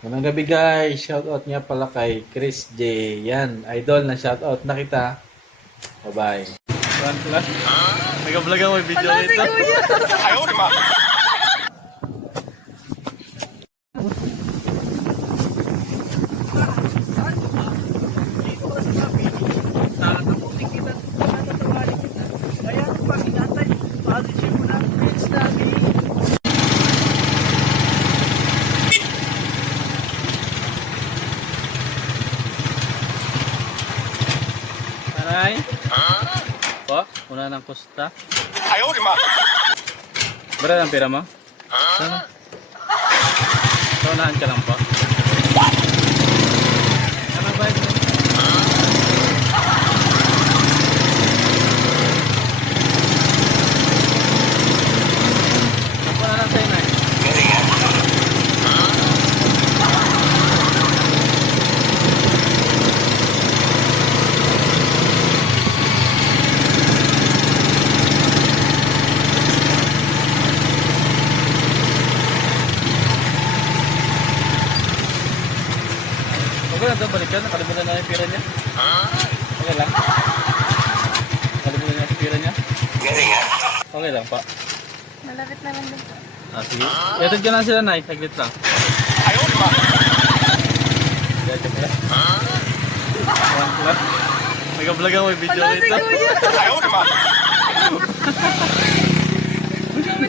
Magandang gabi guys. Shoutout nga pala kay Chris J. Yan, idol na shoutout na kita. Bye-bye. Nag-vlog ako may video nito. Ayaw, di ba? Aray. Po, una ng kusta. Ayaw, di ba? Bara ang pera mo? Sana. Saunahan ka lang po. Ano ba ito? Ako na lang sa'yo na eh. Okay lang ito, balikan. Nakalimutan na yung pira niya. Okay lang. Nakalimutan na yung pira niya. Okay lang pa. Malapit naman din po. Sige. Iatid ka lang sila, Nay. Saglit lang. Ayaw, di ba? Iatid ka lang. One clap. Nag-vlog ako yung video nito. Ayaw, di ba?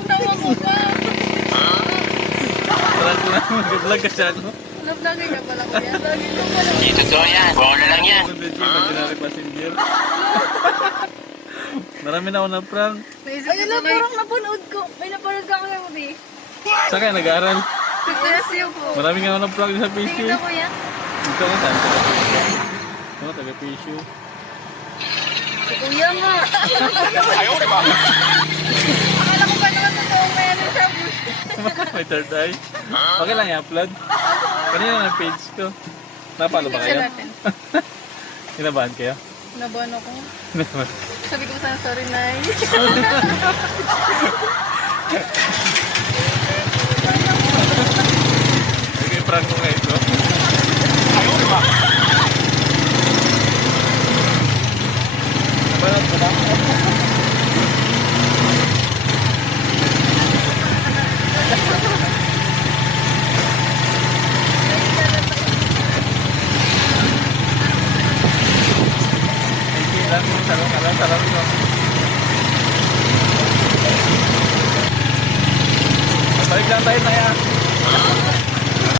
Tawa mo pa. Prank lang. Mag-vlog ka siya, no? Vlogger ka pala kuya. Vlogger ka pala. Hindi totoo yan. Buwan na lang yan. Nag-ginari passenger. Marami na ako na prank. Ayun na, parang napanood ko. May napanood ka kuya mo di. Saan kaya nag-aaral? Pagkasyo po. Marami nga ako na prank sa PC. Tingin na kuya. Dito ka saan? Ano, taga-PC. Si kuya nga. Ayaw, di ba? Akala ko pa naman totoo meron siya. May third eye. Okay lang i-upload. Kanina na page ko. Napalo ba kayo? Picture natin. Kinabahan kayo? Nabuan ako. Sabi ko sana sorry, Nay.